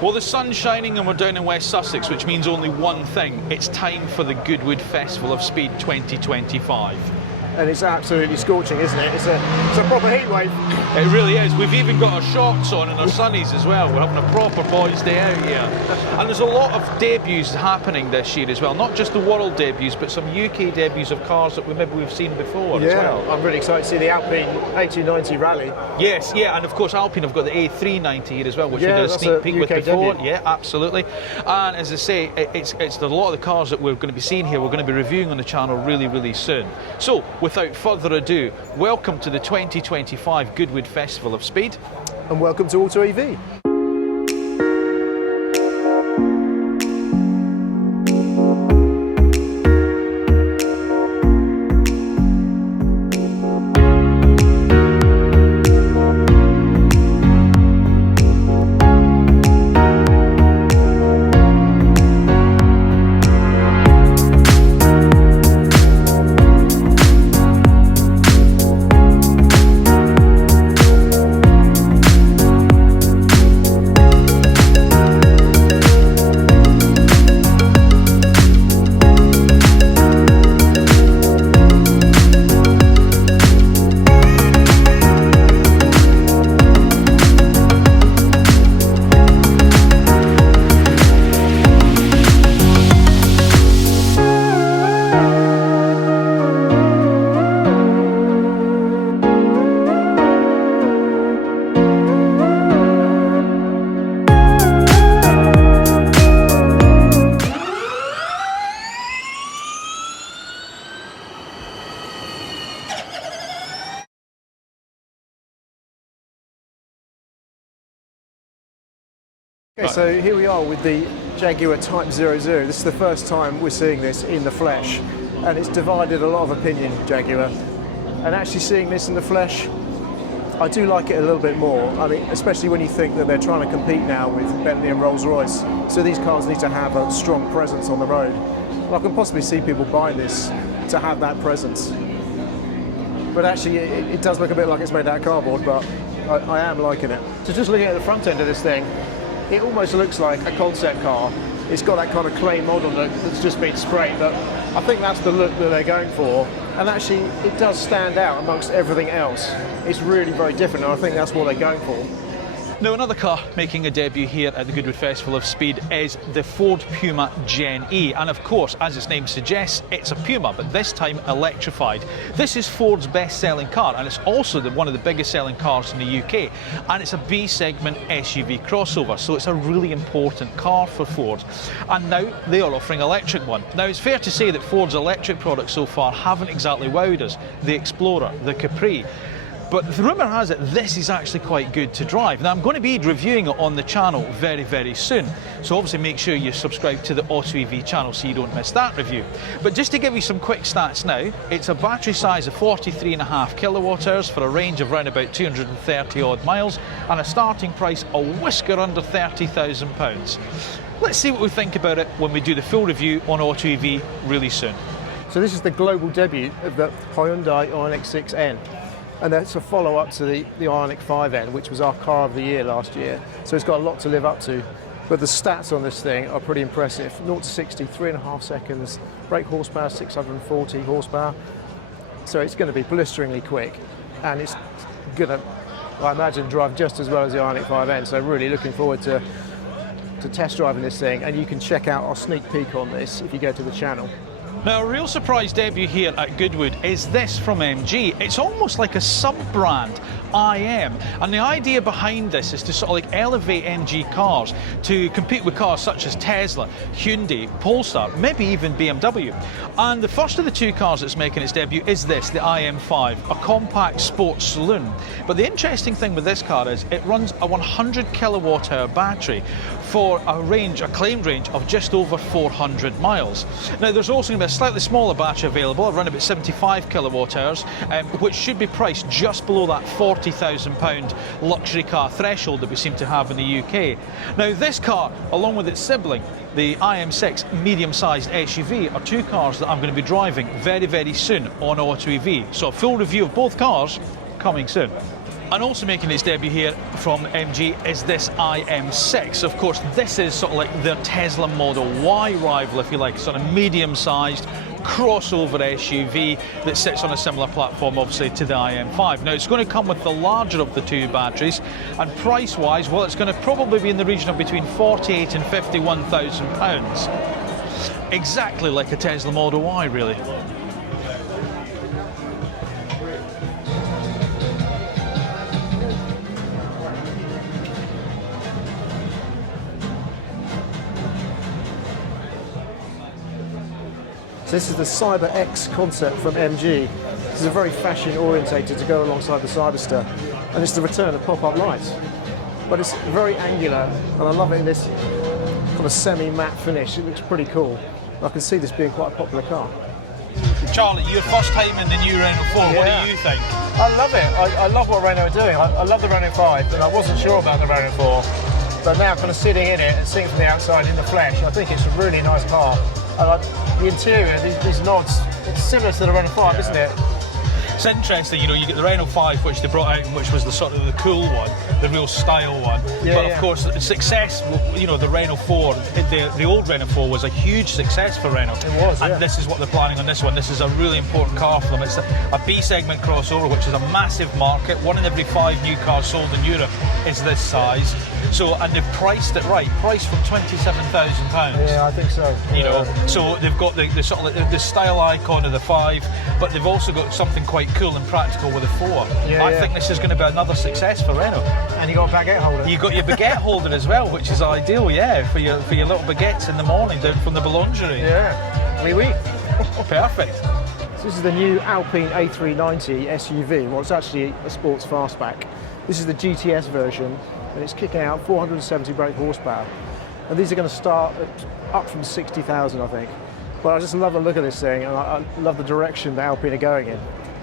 Well, the sun's shining and we're down in West Sussex, which means only one thing. It's time for the Goodwood Festival of Speed 2025. And it's absolutely scorching, isn't it? It's a proper heat wave. It really is. We've even got our shorts on and our sunnies as well. We're having a proper boys' day out here. And there's a lot of debuts happening this year as well. Not just the world debuts, but some UK debuts of cars that maybe we've seen before as well. I'm really excited to see the Alpine A390 rally. Yes, yeah, and of course Alpine have got the A390 here as well, which we did a that's sneak peek with UK before. debut. Yeah, absolutely. And as I say, it's a lot of the cars that we're going to be seeing here, we're going to be reviewing on the channel really, really soon. So, without further ado, welcome to the 2025 Goodwood Festival of Speed. And welcome to AutoEV. Okay, so here we are with the Jaguar Type 00. This is the first time we're seeing this in the flesh, and it's divided a lot of opinion, Jaguar. And actually seeing this in the flesh, I do like it a little bit more. I mean, especially when you think that they're trying to compete now with Bentley and Rolls-Royce. So these cars need to have a strong presence on the road. And I can possibly see people buying this to have that presence. But actually, it does look a bit like it's made out of cardboard, but I am liking it. So just looking at the front end of this thing, it almost looks like a concept car. It's got that kind of clay model look that's just been sprayed, but I think that's the look that they're going for. And actually, it does stand out amongst everything else. It's really very different, and I think that's what they're going for. Now, another car making a debut here at the Goodwood Festival of Speed is the Ford Puma Gen E. And of course, as its name suggests, it's a Puma, but this time electrified. This is Ford's best-selling car, and it's also one of the biggest-selling cars in the UK. And it's a B-segment SUV crossover, so it's a really important car for Ford. And now they are offering an electric one. Now, it's fair to say that Ford's electric products so far haven't exactly wowed us. The Explorer, the Capri. But the rumour has it this is actually quite good to drive. Now, I'm going to be reviewing it on the channel very, very soon. So obviously make sure you subscribe to the AutoEV channel so you don't miss that review. But just to give you some quick stats now, it's a battery size of 43.5 kilowatt hours for a range of around about 230 odd miles and a starting price a whisker under £30,000. Let's see what we think about it when we do the full review on AutoEV really soon. So this is the global debut of the Hyundai IonX 6N. And that's a follow-up to the IonX 5N, which was our car of the year last year. So it's got a lot to live up to. But the stats on this thing are pretty impressive. 0 to 60, 3.5 seconds. Brake horsepower, 640 horsepower. So it's going to be blisteringly quick. And it's going to, I imagine, drive just as well as the IonX 5N. So really looking forward to test driving this thing. And you can check out our sneak peek on this if you go to the channel. Now, a real surprise debut here at Goodwood is this from MG. It's almost like a sub-brand, IM, and the idea behind this is to sort of like elevate MG cars to compete with cars such as Tesla, Hyundai, Polestar, maybe even BMW. And the first of the two cars that's making its debut is this, the IM5, a compact sports saloon. But the interesting thing with this car is it runs a 100 kilowatt hour battery for a claimed range of just over 400 miles. Now, there's also going to be a slightly smaller battery available, around about 75 kilowatt hours, which should be priced just below that £40,000 luxury car threshold that we seem to have in the UK. Now, this car, along with its sibling, the IM6 medium-sized SUV, are two cars that I'm going to be driving very, very soon on AutoEV. So a full review of both cars coming soon. And also making its debut here from MG is this IM6. Of course, this is sort of like their Tesla Model Y rival, if you like, sort of medium-sized crossover SUV that sits on a similar platform, obviously, to the IM5. Now, it's going to come with the larger of the two batteries, and price-wise, well, it's going to probably be in the region of between £48,000 and £51,000. Exactly like a Tesla Model Y, really. So this is the Cyber X concept from MG. This is a very fashion orientated to go alongside the Cyberster, and it's the return of pop-up lights. But it's very angular, and I love it in this kind of semi-matte finish. It looks pretty cool. I can see this being quite a popular car. Charlie, your first time in the new Renault 4, Yeah. What do you think? I love it. I love what Renault are doing. I love the Renault 5, and I wasn't sure about the Renault 4. But now kind of sitting in it and seeing it from the outside in the flesh, I think it's a really nice car. And the interior, these nods, it's similar to the Renault 5, isn't it? It's interesting, you know, you get the Renault 5, which they brought out, which was the sort of the cool one, the real style one. Yeah, but yeah. of course, the success, you know, the Renault 4, the old Renault 4 was a huge success for Renault. It was, and yeah. this is what they're planning on this one. This is a really important car for them. It's a B-segment crossover, which is a massive market. 1 in every 5 new cars sold in Europe is this size. So, and they've priced it right, priced from £27,000. Yeah, I think so. You know, so they've got the sort of the style icon of the 5, but they've also got something quite cool and practical with the 4. I think this is going to be another success for Renault. And you got a baguette holder. You got your baguette holder as well, which is ideal, yeah, for your little baguettes in the morning down from the boulangerie. Yeah, oui. Perfect. So this is the new Alpine A390 SUV. Well, it's actually a sports fastback. This is the GTS version, and it's kicking out 470 brake horsepower. And these are going to start up from 60,000, I think. But I just love the look of this thing, and I love the direction that Alpine are going in.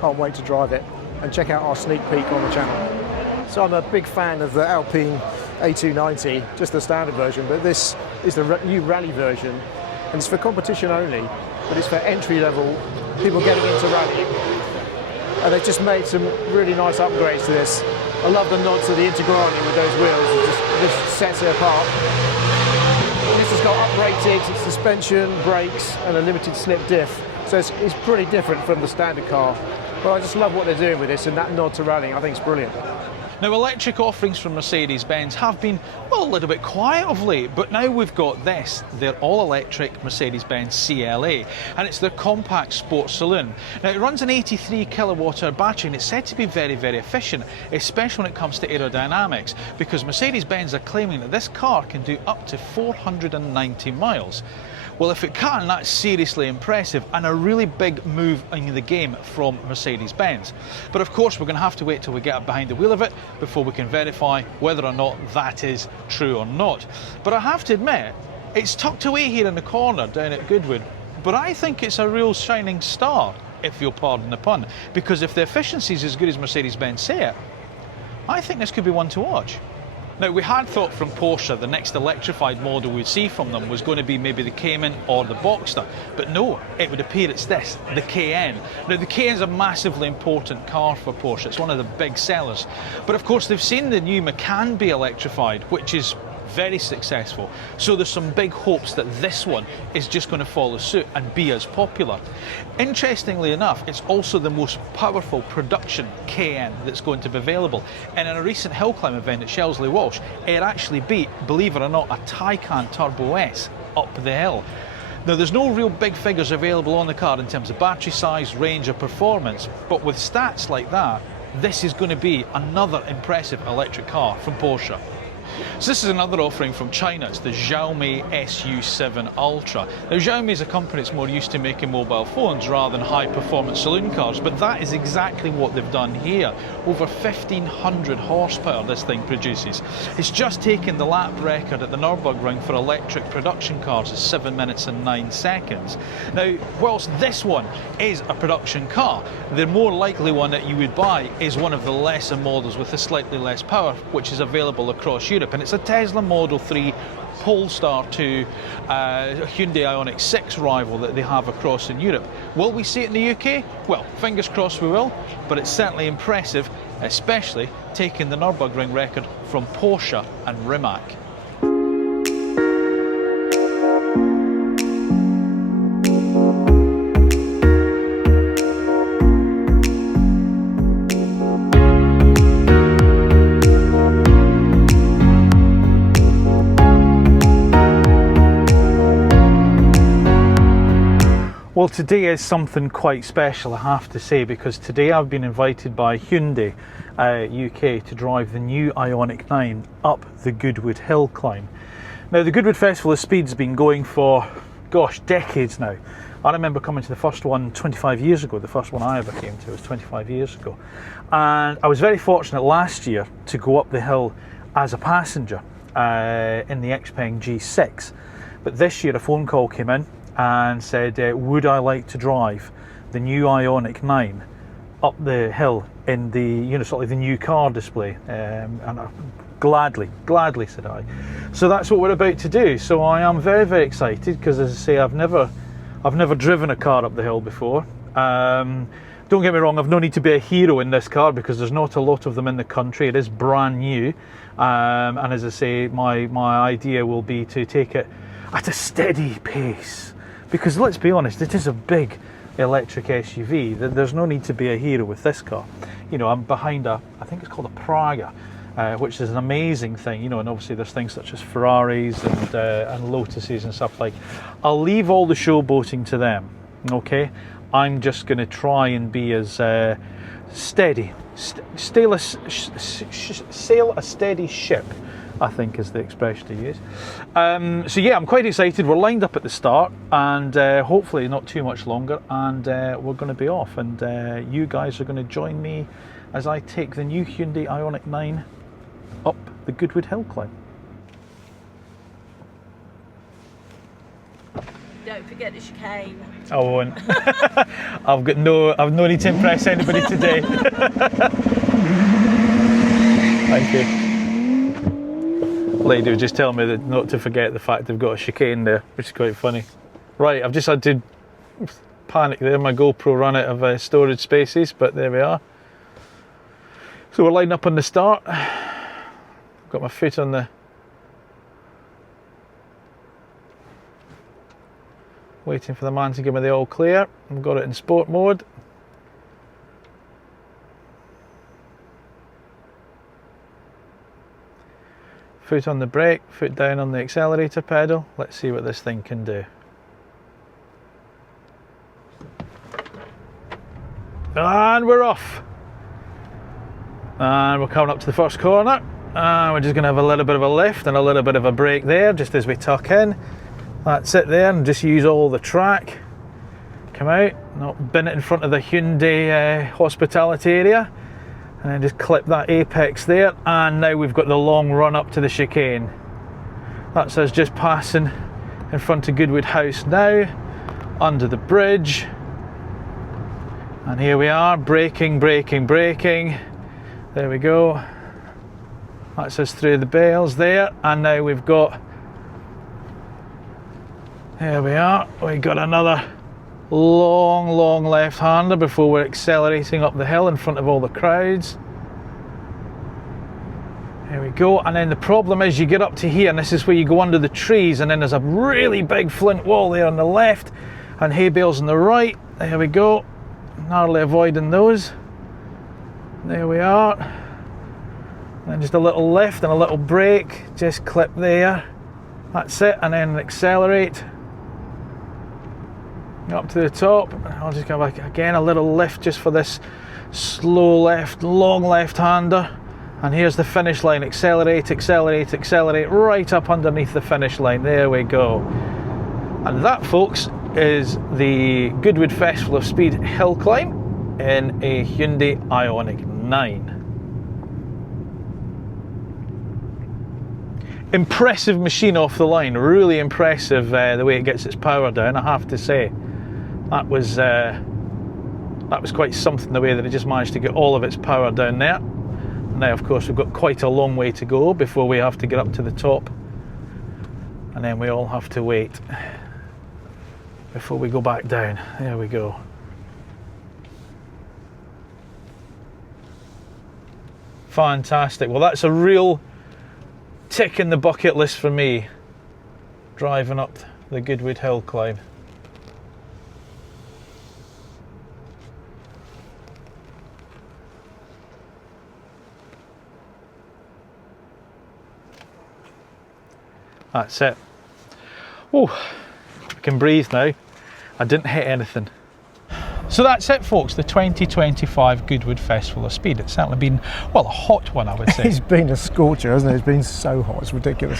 Can't wait to drive it and check out our sneak peek on the channel. So I'm a big fan of the Alpine A290, just the standard version, but this is the new rally version, and it's for competition only, but it's for entry-level people getting into rallying. And they've just made some really nice upgrades to this. I love the nods to the Integrale with those wheels. It just sets it apart. This has got uprated suspension, brakes, and a limited slip diff. So it's pretty different from the standard car. But I just love what they're doing with this, and that nod to rallying, I think it's brilliant. Now, electric offerings from Mercedes-Benz have been, well, a little bit quiet of late, but now we've got this, their all-electric Mercedes-Benz CLA, and it's their compact sports saloon. Now, it runs an 83 kilowatt-hour battery, and it's said to be very, very efficient, especially when it comes to aerodynamics, because Mercedes-Benz are claiming that this car can do up to 490 miles. Well, if it can, that's seriously impressive and a really big move in the game from Mercedes-Benz. But of course, we're going to have to wait till we get behind the wheel of it before we can verify whether or not that is true or not. But I have to admit, it's tucked away here in the corner down at Goodwood, but I think it's a real shining star, if you'll pardon the pun, because if the efficiency is as good as Mercedes-Benz say it, I think this could be one to watch. Now, we had thought from Porsche the next electrified model we'd see from them was going to be maybe the Cayenne or the Boxster, but no, it would appear it's this, the Cayenne. Now, the Cayenne's a massively important car for Porsche, it's one of the big sellers, but of course they've seen the new Macan be electrified, which is very successful, so there's some big hopes that this one is just going to follow suit and be as popular. Interestingly enough, it's also the most powerful production Cayenne that's going to be available, and in a recent hillclimb event at Shelsley Walsh, it actually beat, believe it or not, a Taycan Turbo S up the hill. Now, there's no real big figures available on the car in terms of battery size, range or performance, but with stats like that, this is going to be another impressive electric car from Porsche. So this is another offering from China. It's the Xiaomi SU7 Ultra. Now, Xiaomi is a company that's more used to making mobile phones rather than high-performance saloon cars, but that is exactly what they've done here. Over 1,500 horsepower this thing produces. It's just taken the lap record at the Nürburgring for electric production cars at 7 minutes and 9 seconds. Now, whilst this one is a production car, the more likely one that you would buy is one of the lesser models with a slightly less power, which is available across Europe. Europe, and it's a Tesla Model 3 Polestar to Hyundai IonX 6 rival that they have across in Europe. Will we see it in the UK? Well, fingers crossed we will, but it's certainly impressive, especially taking the Nürburgring record from Porsche and Rimac. Well, today is something quite special, I have to say, because today I've been invited by Hyundai UK to drive the new Ioniq 9 up the Goodwood hill climb. Now, the Goodwood Festival of Speed's been going for, gosh, decades now. I remember coming to the first one 25 years ago. The first one I ever came to was 25 years ago. And I was very fortunate last year to go up the hill as a passenger in the Xpeng G6. But this year a phone call came in and said, would I like to drive the new Ioniq 9 up the hill in the, you know, sort of the new car display, and gladly said I. So that's what we're about to do. So I am very, very excited because, as I say, I've never driven a car up the hill before. Don't get me wrong, I've no need to be a hero in this car because there's not a lot of them in the country. It is brand new, and as I say, my idea will be to take it at a steady pace. Because let's be honest, it is a big electric SUV. There's no need to be a hero with this car. You know, I'm behind I think it's called a Praga, which is an amazing thing, you know, and obviously there's things such as Ferraris and Lotuses and stuff like. I'll leave all the showboating to them, okay? I'm just going to try and be as steady, sail a steady ship, I think is the expression to use. So yeah, I'm quite excited. We're lined up at the start, and hopefully not too much longer, and we're going to be off, and you guys are going to join me as I take the new Hyundai Ioniq 9 up the Goodwood hill climb. Don't forget the chicane. I won't. I've no need to impress anybody today. Thank you. Lady was just telling me that not to forget the fact they've got a chicane there, which is quite funny. Right, I've just had to panic there. My GoPro ran out of storage spaces, but there we are. So we're lining up on the start. Got my foot on the... Waiting for the man to give me the all clear. I've got it in sport mode. Foot on the brake, foot down on the accelerator pedal. Let's see what this thing can do. And we're off. And we're coming up to the first corner. And we're just going to have a little bit of a lift and a little bit of a brake there, just as we tuck in. That's it there, and just use all the track. Come out, not bin it in front of the Hyundai hospitality area. And then just clip that apex there, and now we've got the long run up to the chicane. That's us just passing in front of Goodwood House now, under the bridge. And here we are, braking. There we go. That's us through the bales there, and now we've got, there we are, we've got another long left-hander before we're accelerating up the hill in front of all the crowds. There we go. And then the problem is you get up to here, and this is where you go under the trees, and then there's a really big flint wall there on the left and hay bales on the right. There we go, narrowly avoiding those. There we are. And then just a little lift and a little brake, just clip there, that's it, and then accelerate up to the top. I'll just go back again, a little lift just for this slow left, long left-hander, and here's the finish line. Accelerate right up underneath the finish line. There we go. And that, folks, is the Goodwood Festival of Speed hill climb in a Hyundai Ioniq 9. Impressive machine off the line, really impressive the way it gets its power down, I have to say. That was quite something, the way that it just managed to get all of its power down there. Now, of course, we've got quite a long way to go before we have to get up to the top, and then we all have to wait before we go back down. There we go. Fantastic. Well, that's a real tick in the bucket list for me, driving up the Goodwood hill climb. That's it. Oh, I can breathe now. I didn't hit anything. So that's it, folks, the 2025 Goodwood Festival of Speed. It's certainly been, well, a hot one, I would say. It's been a scorcher, hasn't it? It's been so hot, it's ridiculous.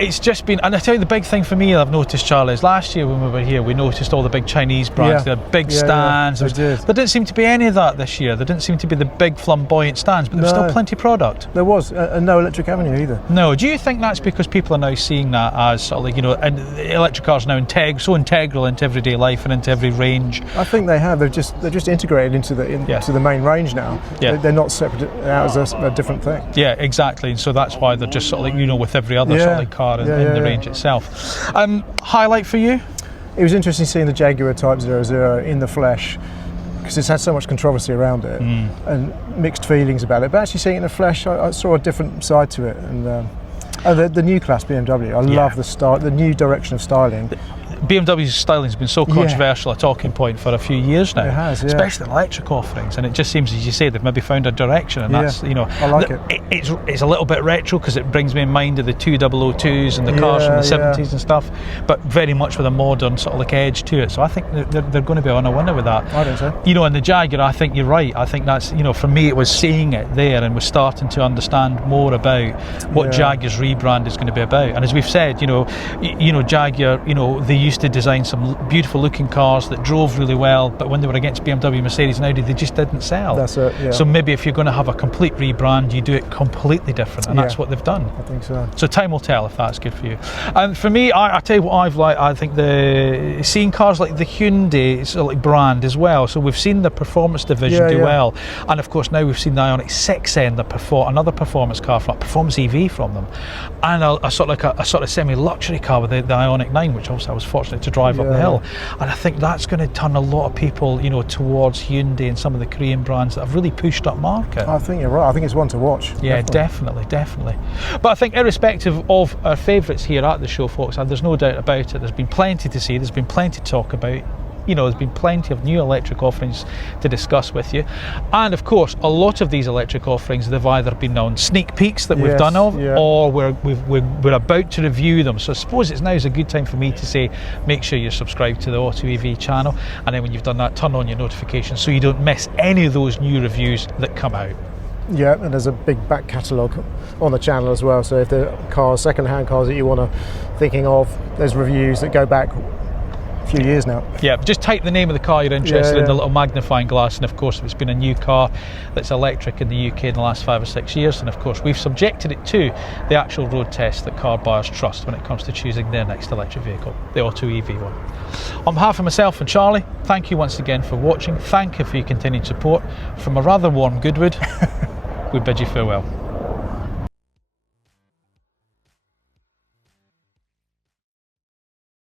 It's just been, and I tell you, the big thing for me I've noticed, Charlie, is last year when we were here, we noticed all the big Chinese brands, they had big stands. There didn't seem to be any of that this year. There didn't seem to be the big flamboyant stands, but there was still plenty of product. There was, and no Electric Avenue either. No, do you think that's because people are now seeing that as sort of like, you know, and electric cars are now so integral into everyday life and into every range? I think they have. They're just integrated into the main range now. Yeah. They're not separate out as a different thing. Yeah, exactly. And so that's why they're just sort of like, you know, with every other sort of like car in the range itself. Highlight for you? It was interesting seeing the Jaguar Type 00 in the flesh, because it's had so much controversy around it and mixed feelings about it. But actually seeing it in the flesh, I saw a different side to it. And the new class BMW, I love the style, the new direction of styling. BMW's styling has been so controversial, a talking point for a few years now. It has, especially electric offerings, and it just seems, as you say, they've maybe found a direction, and that's, you know, I like it. It's a little bit retro because it brings me in mind of the 2002s and the cars from the 70s and stuff, but very much with a modern sort of like edge to it. So I think they're going to be on a winner with that. I think so. You know, and the Jaguar, I think you're right. I think that's, you know, for me it was seeing it there and was starting to understand more about what Jaguar's rebrand is going to be about. And as we've said, you know, Jaguar, you know, they used to design some beautiful looking cars that drove really well, but when they were against BMW, Mercedes and Audi, they just didn't sell. That's it, yeah. So maybe if you're going to have a complete rebrand, you do it completely different, and that's what they've done. I think so. So time will tell if that's good for you. And for me, I tell you what I've liked, I think seeing cars like the Hyundai sort of like brand as well. So we've seen the performance division do well, and of course now we've seen the IonX 6N, another performance car, performance EV from them, and a sort of semi-luxury car with the IonX 9, which also I was fortunate to drive up the hill. And I think that's going to turn a lot of people, you know, towards Hyundai and some of the Korean brands that have really pushed up market. I think you're right. I think it's one to watch. Yeah, definitely. But I think irrespective of our favourites here at the show, folks, and there's no doubt about it, there's been plenty to see, there's been plenty to talk about. You know, there's been plenty of new electric offerings to discuss with you, and of course a lot of these electric offerings, they've either been on sneak peeks that we've done of, or we're about to review them. So I suppose it's now's a good time for me to say, make sure you're subscribed to the AutoEV channel, and then when you've done that, turn on your notifications so you don't miss any of those new reviews that come out. Yeah, and there's a big back catalogue on the channel as well, so if there are cars, second-hand cars that you want to thinking of, there's reviews that go back a few years now. Yeah, just type the name of the car you're interested in, the little magnifying glass, and of course if it's been a new car that's electric in the UK in the last 5 or 6 years, and of course we've subjected it to the actual road test that car buyers trust when it comes to choosing their next electric vehicle, the AutoEV one. On behalf of myself and Charlie, thank you once again for watching. Thank you for your continued support. From a rather warm Goodwood, we bid you farewell.